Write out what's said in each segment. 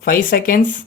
5 seconds.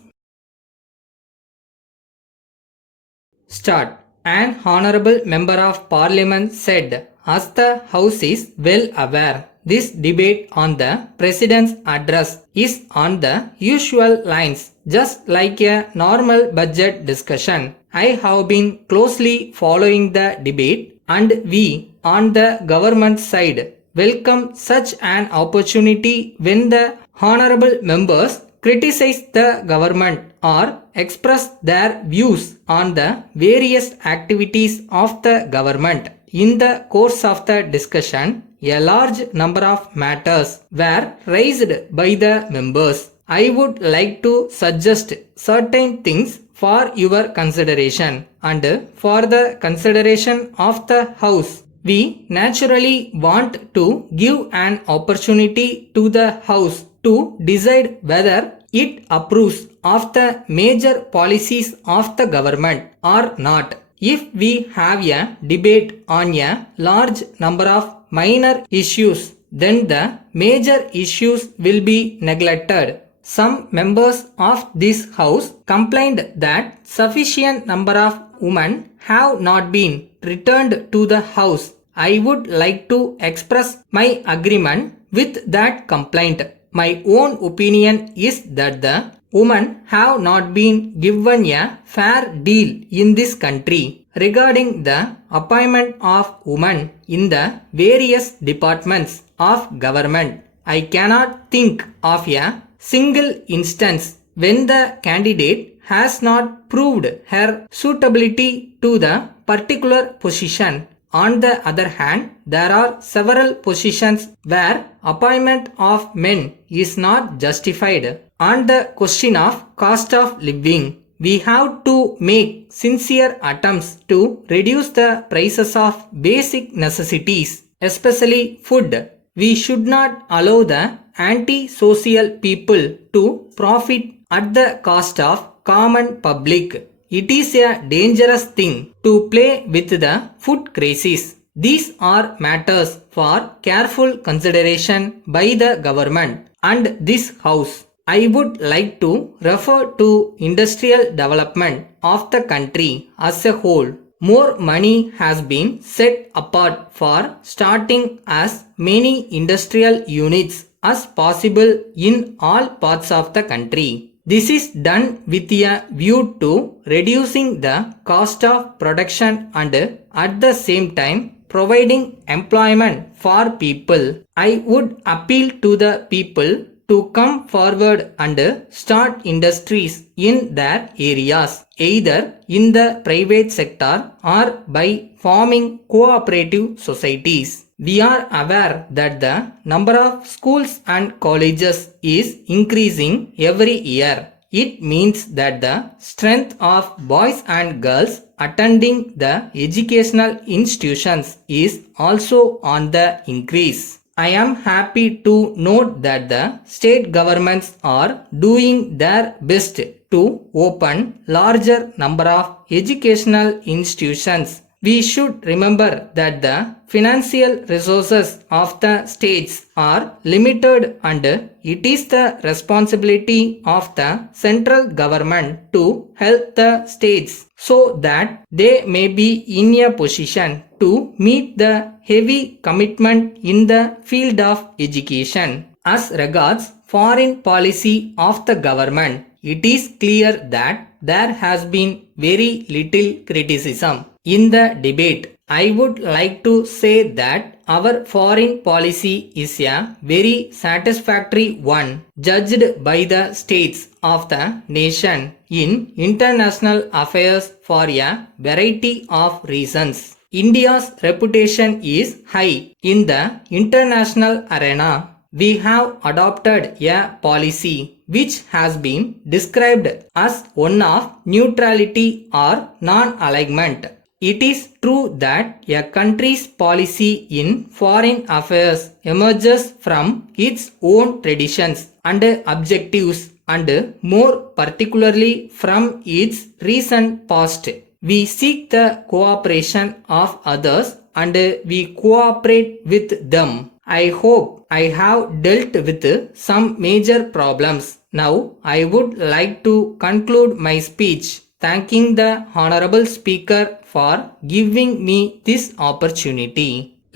Start. An honorable member of parliament said, as the House is well aware, this debate on the President's address is on the usual lines, just like a normal budget discussion. I have been closely following the debate, and we, on the government side, welcome such an opportunity when the honorable members criticize the government or express their views on the various activities of the government. In the course of the discussion, a large number of matters were raised by the members. I would like to suggest certain things for your consideration and for the consideration of the House. We naturally want to give an opportunity to the House to decide whether it approves of the major policies of the government or not. If we have a debate on a large number of minor issues, then the major issues will be neglected. Some members of this House complained that sufficient number of women have not been returned to the House. I would like to express my agreement with that complaint. My own opinion is that the women have not been given a fair deal in this country. Regarding the appointment of women in the various departments of government, I cannot think of a single instance when the candidate has not proved her suitability to the particular position. On the other hand, there are several positions where appointment of men is not justified. On the question of cost of living, we have to make sincere attempts to reduce the prices of basic necessities, especially food. We should not allow the anti-social people to profit at the cost of common public. It is a dangerous thing to play with the food crisis. These are matters for careful consideration by the government and this House. I would like to refer to industrial development of the country as a whole. More money has been set apart for starting as many industrial units as possible in all parts of the country. This is done with a view to reducing the cost of production and at the same time providing employment for people. I would appeal to the people to come forward and start industries in their areas, either in the private sector or by forming cooperative societies. We are aware that the number of schools and colleges is increasing every year. It means that the strength of boys and girls attending the educational institutions is also on the increase. I am happy to note that the state governments are doing their best to open larger number of educational institutions. We should remember that the financial resources of the states are limited and it is the responsibility of the central government to help the states so that they may be in a position to meet the heavy commitment in the field of education. As regards foreign policy of the government, it is clear that there has been very little criticism. In the debate, I would like to say that our foreign policy is a very satisfactory one, judged by the states of the nation in international affairs for a variety of reasons. India's reputation is high in the international arena. We have adopted a policy which has been described as one of neutrality or non-alignment. It is true that a country's policy in foreign affairs emerges from its own traditions and objectives and more particularly from its recent past. We seek the cooperation of others and we cooperate with them. I hope I have dealt with some major problems Now I would like to conclude my speech thanking the Honorable Speaker for giving me this opportunity.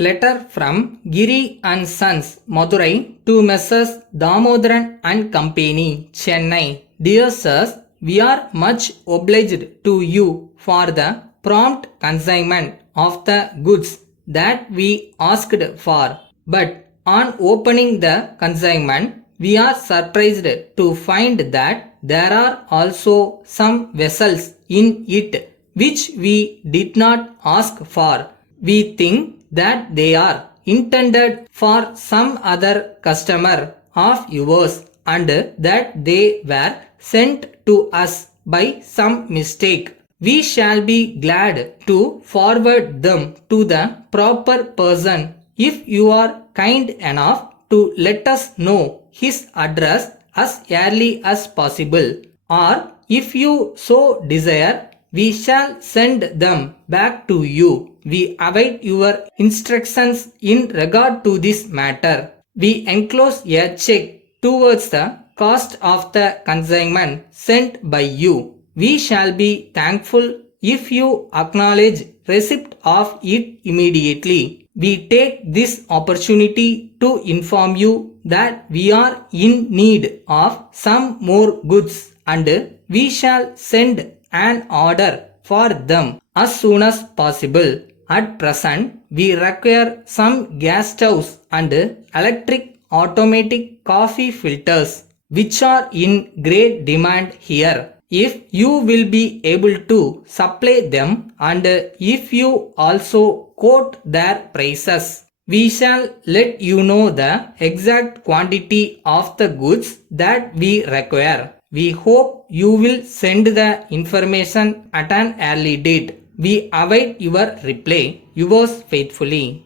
Letter from Giri and Sons, Madurai to Messrs. Damodaran and Company, Chennai. Dear Sirs, we are much obliged to you for the prompt consignment of the goods that we asked for. But on opening the consignment, we are surprised to find that there are also some vessels in it which we did not ask for. We think that they are intended for some other customer of yours and that they were sent to us by some mistake. We shall be glad to forward them to the proper person if you are kind enough to let us know his address as early as possible, or if you so desire, we shall send them back to you. We await your instructions in regard to this matter. We enclose a check towards the cost of the consignment sent by you. We shall be thankful if you acknowledge receipt of it immediately. We take this opportunity to inform you that we are in need of some more goods and we shall send an order for them as soon as possible. At present, we require some gas stoves and electric automatic coffee filters which are in great demand here. If you will be able to supply them and if you also quote their prices, we shall let you know the exact quantity of the goods that we require. We hope you will send the information at an early date. We await your reply. Yours faithfully.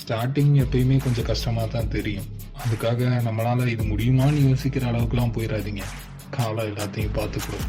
Starting எப்பயுமே கொஞ்சம் கஷ்டமாக தான் தெரியும். அதுக்காக நம்மளால் இது முடியுமான்னு யோசிக்கிற அளவுக்குலாம் போயிடாதீங்க. காலம் எல்லாத்தையும் பார்த்துக்கிறோம்.